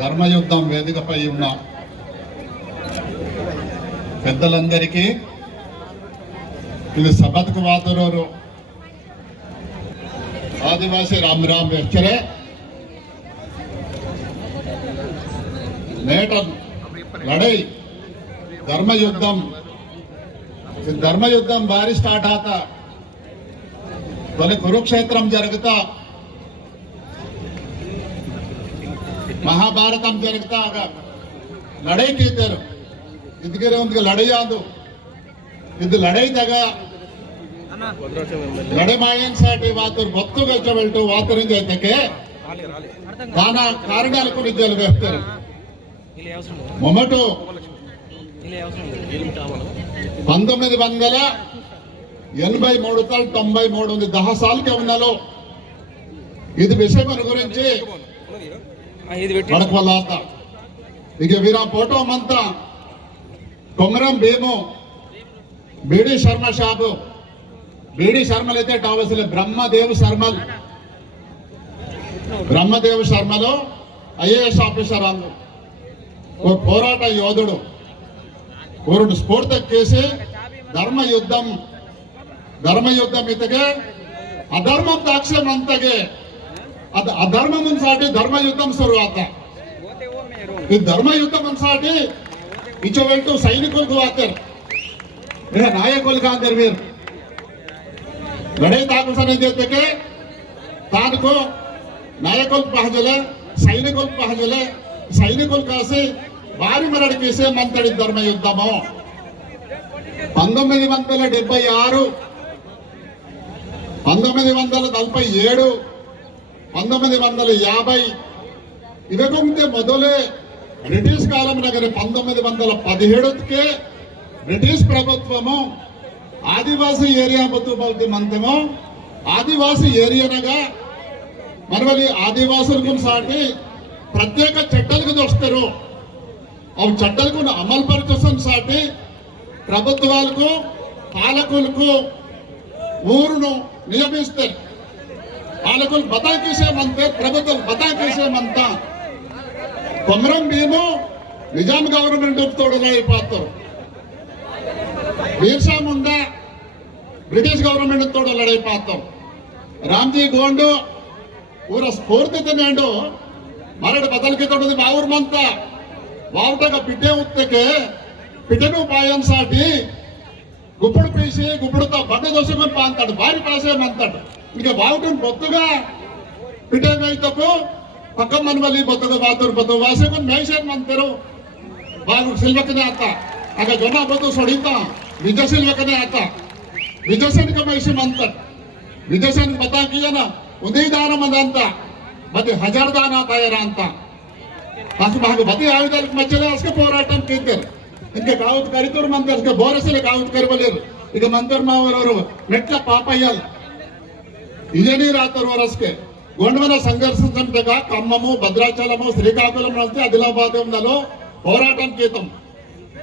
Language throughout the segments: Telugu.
ధర్మయుద్ధం వేదికపై ఉన్న పెద్దలందరికీ ఇది సబత్కు వాతురోరు ఆదివాसी राम राम वेचरे नेट लड़ाई धर्मयुद्धम भारी स्टार्ट आता कुरुक्षेत्रम जరుగుతా महाभारतम जరుగుతా लड़ाई कीताరు इदगिरे ಒಂದು लड़ाई आदु ಇದು लड़ाई तगा लड़मायंसाठी वातूर बत्तु गच्चबेल्टु वातुरिंग जैतके दाना कारणालकु निज्जालु वेस्तारु मोमटु 1983 93 ఉంది 10 సార్లకే ఉన్నాలో ఇది విషయం గురించి మనకొలాత ఇక వీరా ఫోటో మంతా కొమరం భీము బీడి Sharma Shabu BD शर्मल टावसल Brahmadev शर्मलो IAS officer पोराट योधुडु स्फूर्ति धर्मयुद्धम इतगे अधर्मम दाक्ष्यम अंतगे अधर्मम साटी धर्मयुद्धम शुरुआत धर्मयुद्धम साटी इचोवेल्टू सैनिकुलकु आते नायकुल का अंदर वीर लड़ाई ताकूसने देते के तान को नायकुल पहजले सैनिकुल कासे भारी मरड़ केसे मंतड़ी धर्म युद्धमो 1976 1947 1950 इवकुंते मोदले ब्रिटिश कालम नगर 1917 के ब्रिटिश प्रभुत्वमो आदिवासी एरिया बतुबल्ति मंतमो आदिवासी एरिया नगा मनवली आदिवासुलकु साटी प्रत्येक चट्टालकु दोस्तरो अव चट्टालकु अमल परचसन साटी प्रभुत्वालकु पालकुलकु ऊरुनु नियमिस्तारु पालकुल बता कीसे मंते प्रभुत्व बता कीसे मंता कोमरम भीमु निजाम government तोड़लाई पातरो Birsa Munda British government तोड़ लड़ाई पाता रामजी गोंडू ऊर स्फूर्ति नेंडू मरड़ बदल के तोड़ बावूर मंता वावटग पिटे उत्तके पिटेनु पायम साटी गुप्पुडु पीसी गुप्पुडुतो बड्ड दोसमन पांताडु भारी पासे मंताडु इक वावटन बొత్తుగా पिटे गईतको पक्क मनवली बొత్తుగా वातुर बतो वासेकन मेषन मंतरो बागु सिल्वकने आता आगे जोना बतो सोडीता विजयसिल वकने आता विजयसन का मैसे मंतर विजयसन बता किया ना उदय दान मंदंता बते 1000 दान आता है रांता पास भाग बते आयुधल मचले उसके पोराटम कीते इनके काउत करितोर मंतर उसके बोरसले काउत करबलेर इक मंतर मावरवर मेट्ल पापय्यल इजेनी रातर वरसके गोंडवन संघर्ष समितिगा खम्ममु भद्राचलमु श्रीकाकुलम नल्ते आदिलाबाद उंदलो पोराटम कीतम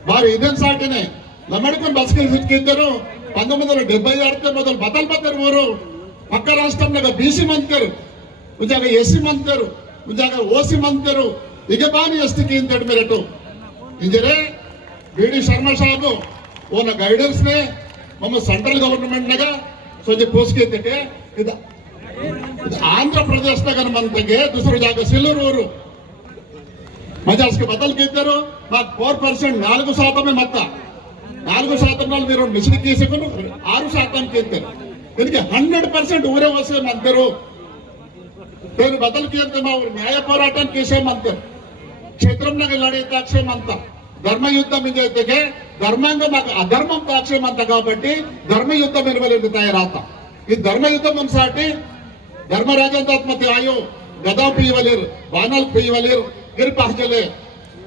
बारी इदन साटिने लमड़कन बस के सिक्किद्दरू 1976 ಮೊದಲು ಬದಲ್ ಊರು ಪಕ್ಕ ರಾಷ್ಟ್ರಂನಾಗ ಬಿಸಿ ಮಂತರು ಉಜಾಗ ಎಸಿ ಮಂತರು ಉಜಾಗ ಓಸಿ ಮಂತರು ಈಗ ಬಾನಿ ಎಸ್ಟಿಗೆ ಇಂತಡ್ ಮೇರೆಟು ಇಂಜರೆ ಬಿಡಿ ಶರ್ಮ ಸಾಹಬ್ ಓನ ಗೈಡೆನ್ಸ್ ने ನಮ್ಮ ಸೆಂಟ್ರಲ್ ಗವರ್ನಮೆಂಟ್ ನಾಗ ಸೋಜೆ ಪೋಸ್ಕೆತೆ ಇದು आंध्र प्रदेश नाಗ ಮಂತಗೆ दूसरे ಜಾಗ ಸಿಲ್ಲೂರು ಊರು ಮಜಾಸ್ಗೆ ಬದಲ್ ಕಿದ್ದರು ಮಾಕ್ 4% 4% ಮತ 4% మీరు మిషన్ తీసుకొని 6% కింటారు దీనికి 100% ఊరే వసే మంతరు నేను బదల్ కింద మా న్యాయ పోరాటం చేసే మంతరు క్షేత్రం నగ లడే తాక్షే మంత ధర్మ యుద్ధం ఇంజైతే ధర్మంగా మాకు అధర్మం తాక్షే మంత కాబట్టి ధర్మ యుద్ధం ఇరవలేదు తయారాత ఈ ధర్మ యుద్ధం మనసాటి ಧರ್ಮರಾಜಂತಾತ್ಮತೆ ಆಯೋ ಗದಾ ಪೀವಲೇರು ಬಾನಲ್ ಪೀವಲೇರು ಗಿರ್ ಪಹಜಲೆ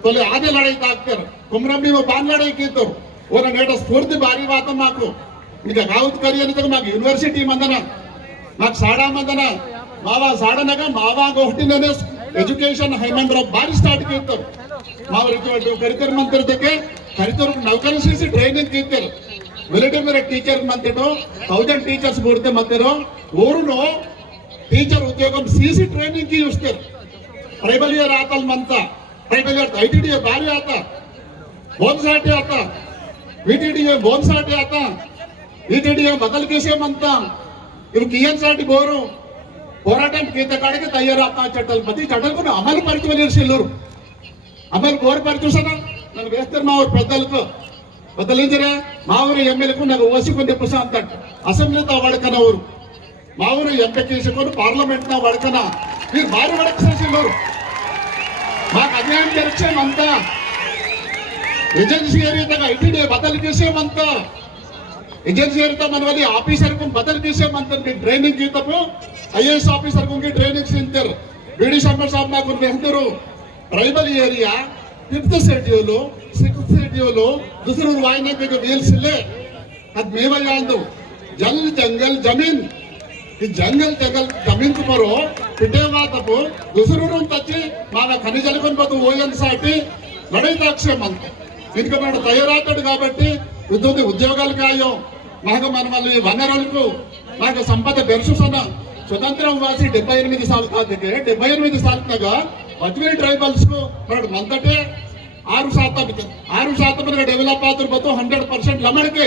ತೋಲೆ ಆದೆ ಲಡಾಯಿ ತಾಕ್ತಾರ ಕುಮ್ರಂಬಿ ಬಾನ್ ಲಡಾಯಿ कीतोर ओर नेट स्फूर्ति भारी बात माको इनका गाउत करी अनि तक माको यूनिवर्सिटी मंदन माको साडा मंदन मावा साडा नग मावा गोष्टी ने एजुकेशन हैमंड्र भारी स्टार्ट कीतोर मावरितो करितर मंत्र तके करितर नौकरी सीसी ट्रेनिंग कीतर मिलिटरी मेरे टीचर मंत्रो 1000 टीचर्स बोलते मत्तेरो ऊरुनो टीचर उद्योगम सीसी ट्रेनिंग की उस्ते ट्राइबल ईयर आता मंता ट्राइबल ईयर ITDA बारी आता बोनसाटे आता VTDA बोनसाटे आता ETDA बदल केसे मंता इव कियन साटी बोरो పోరాటం గీత కాడికి తయారవుతా చట్టాలు ప్రతి చట్టాలకు అమలు పరిచయలు అమలు కోరి పరిచూసానా నన్ను వేస్తారు మా ఊరు పెద్దలకు బదలించరా మా ఊరు ఎమ్మెల్యేకు నాకు ఓసుకొని ప్రశాంత్ అసెంబ్లీతో వడకన ఊరు మా ఊరు ఎంపీ చేసుకొని పార్లమెంట్ తో వడకన మీరు భారీ వడక చేసేవారు మాకు అన్యాయం జరిచేమంతా ఏజెన్సీ ఏరియాగా ITDA బదలు చేసేమంతా एजेंसी मन वाली आफीसर को बदल किसे मंत्री ट्रेनिंग की तब IAS आफीसर को ट्रेनिंग सिंतर बीडी शंकर साहब ना कुछ बेहतर tribal area 5th schedule 6th schedule दूसरे वायने के जो व्हील्स ले अब मेवा याद दो जल जंगल जमीन ఈ జంగల్ జంగల్ జమీన్ పరో పిటేవాతపు దుసరురం తచ్చి మావ ఖనిజలకొని పోతూ ఓయన్ సాటి లడైతాక్షేమంత ఇందుకు మనం తయారవుతాడు కాబట్టి విద్యుత్ ఉద్యోగాలు కాయో మాకు మన మళ్ళీ వనరులకు మాకు సంపద బెరుసుసన స్వతంత్రం వాసి 78 సార్లు కాదుకే 78 సార్లుగా మధ్య ట్రైబల్స్ కు మనకు మంతటే 6% डेवलप आतुर बतो 100% लमड़के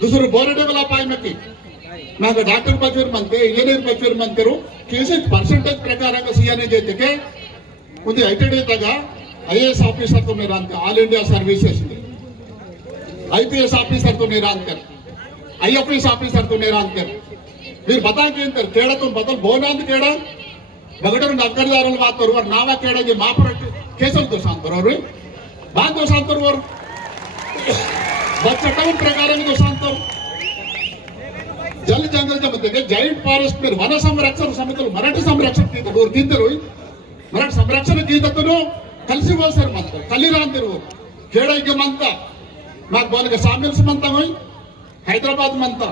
दूसरे बोरे डेवलप आय मकी నాకు doctor Pachuru మంతే engineer Pachuru మంతరు KC percentage ప్రకారంగా సీఎన్ఏ చేతికే ఉంది ITDA తగా IAS ఆఫీసర్ తో మీరు అంతే all India services IPS officer తో మీరు అంతే IFS ఆఫీసర్ తో మీరు అంతే మీరు बता के अंतर केड़ा तुम बदल बोनांत केड़ा बगडर नगरदारल बातोर और नावा केड़ा जे मापर केसल तो सांतर और बात तो सांतर और बच्चटवन प्रकाరం तो सांतर जल जंगल जमते जैंट फॉरेस्ट में वन संरक्षण समिति मराठी संरक्षण कीर्तरू मराठी संरक्षण गीततनु కలిసి పోసారు మంత కలిరాంతిరు కేడైకి మంత మాకు బోనక సామిల్స్ మంత పోయి హైదరాబాద్ మంత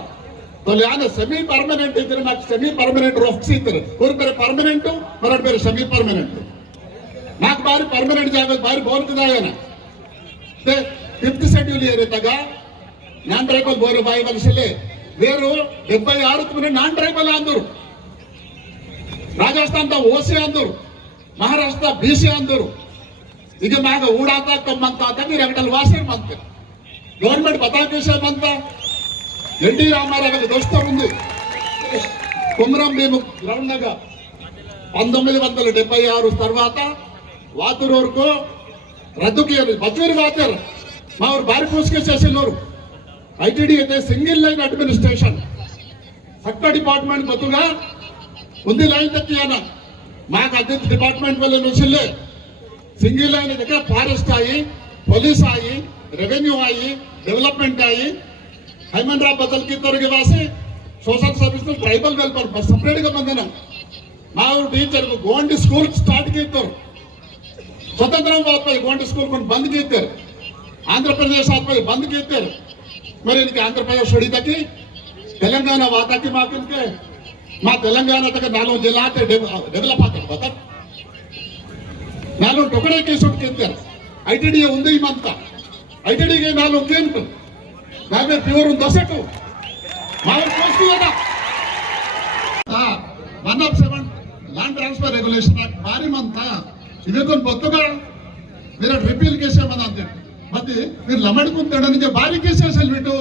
తోలి ఆన సెమీ పర్మనెంట్ ఇద్దరు నాకు సెమీ పర్మనెంట్ రొఫ్స్ ఇద్దరు ఊరు పేరు పర్మనెంట్ మరొకటి పేరు సెమీ పర్మనెంట్ నాకు బారి పర్మనెంట్ జాగా బారి బోనకదాయన 5th షెడ్యూల్ ఏరియాగా నాన్ ట్రైబల్ బోరు బాయి వలసలే వేరు 76 నాన్ ట్రైబల్ అందరు రాజస్థాన్ తో ఓసీ అందరు మహారాష్ట్ర BC అందరు ಈಗ ಮ್ಯಾಗ ಊಡಾತ ಕಮ್ಮಂತ ನೀವು ರೆಗಟಲ್ ವಾಸೆ ಮಂತೆ ಗೌರ್ಮೆಂಟ್ ಬತಾಕೇಶಂತ NT రామారావు దోస్తర్ ఉంది కుమరం మేము గ్రౌండ్ నగ 1976 తర్వాత వాతూరు వరకు రద్దుకి బచ్చూరి వాతర్ మా ఊరు బారి పూసుకే చేసినోరు ITDA అయితే సింగిల్ లైన్ అడ్మినిస్ట్రేషన్ సక్క డిపార్ట్మెంట్ బతుగా ఉంది లైన్ తక్కియాన మాకు అదే డిపార్ట్మెంట్ వల్ల నుంచిలే सिंगल लाइन देखा फॉरेस्ट आई पुलिस आई रेवेन्यू आई डेवलपमेंट आई हेमंत राव बदल की तरह के वासे सोशल सर्विस में ट्राइबल वेलफेयर बस सेपरेट గా ಬಂದನ ನಾವು टीचर को गोंडी स्कूल स्टार्ट कीतर स्वतंत्रम वापस गोंडी स्कूल को बंद कीतर आंध्र प्रदेश वापस बंद कीतर మరి इनके आंध्र प्रदेश छोड़ी तकी तेलंगाना वाता की माकिन के मा तेलंगाना तक नालो जिला ते डेवलप आता बता नालो टोकड़े के सुट के अंदर ITDA ఉంది ఈ మంత ITDA నాలో కేంట్ నామే ప్యూర్ దసటు మార్ కోస్తుదా 107 ల్యాండ్ ట్రాన్స్ఫర్ రెగ్యులేషన్ యాక్ట్ భారీ మంత ఇవేకొన్ బొత్తుగా మీరు రిపీల్ చేసేమని అంతే ಮತ್ತೆ మీరు లమడుకుంటాడని భారీ కేసేసలు బిಟ್ಟು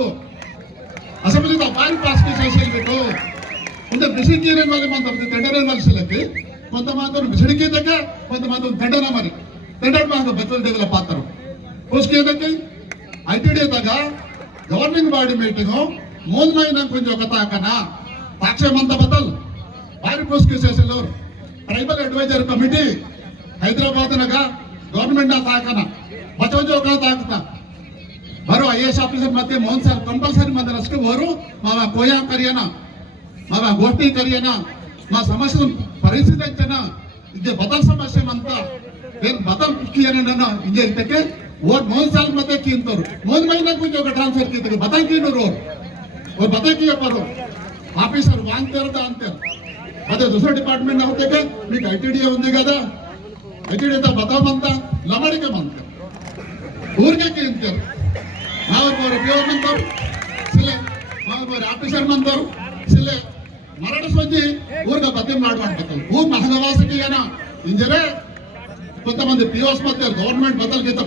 అసెంబ్లీలో భారీ పాస్ కేసేసలు బిಟ್ಟು ఇంత బిసిజీరే వల్ల మంత టెండర్ అనాలిసిస్కి కొంతమంది బిసిడికి దగ్గర కొంతమంది టెండర్ మరి టెండర్ మాకు బెత్తలు డెవలప్ అవుతారు उसके ITDA तगा गवर्निंग बॉडी मीटिंग मूल महीना कुछ ताकना ताक्षे मंत बदल भारी पोस्ट केसेसलो ट्राइबल एडवाइजर कमिटी हैदराबाद नगा गवर्नमेंट ताकना बचो का ताकता बरो IAS ऑफिसर मध्य मोहन सर कंपल्सरी मंदिर अಷ್ಟು ವರು मावा कोया करियना मावा गोष्ठी करियना मा समस्या परिस्थिति इच्छना इजे बदल समस्या मंत फिर बदल कियना इजे इतके वो 9 साल मते कींतोर 9 महीना कुछ ఒక ట్రాన్స్ఫర్ कीते बता कीनोर और बता किया परो ఆఫీసర్ వాంతేరదా అంతే అదే दूसरा डिपार्टमेंट అవుతే के మీకు ITDA ఉంది కదా ITDA తో బతామంతా లమడికే మంత ఊరికే कींतोर ನಾವು ಪ್ಯೂರ್ ಮಂತರು ಸಿಲೆ ನಾವು ಆಫೀಸರ್ ಮಂತರು ಸಿಲೆ ಮರಣ ಸೊಂಜಿ ಊರ್ಗ ಬತ್ತೆ ಮಾಡುವಂತದ್ದು ಊರ್ ಮಹನವಾಸಕಿಯನ ಇಂಜರೇ కొంతమంది పిఓస్ ಮತ್ತೆ గవర్నమెంట్ బదల్ కింద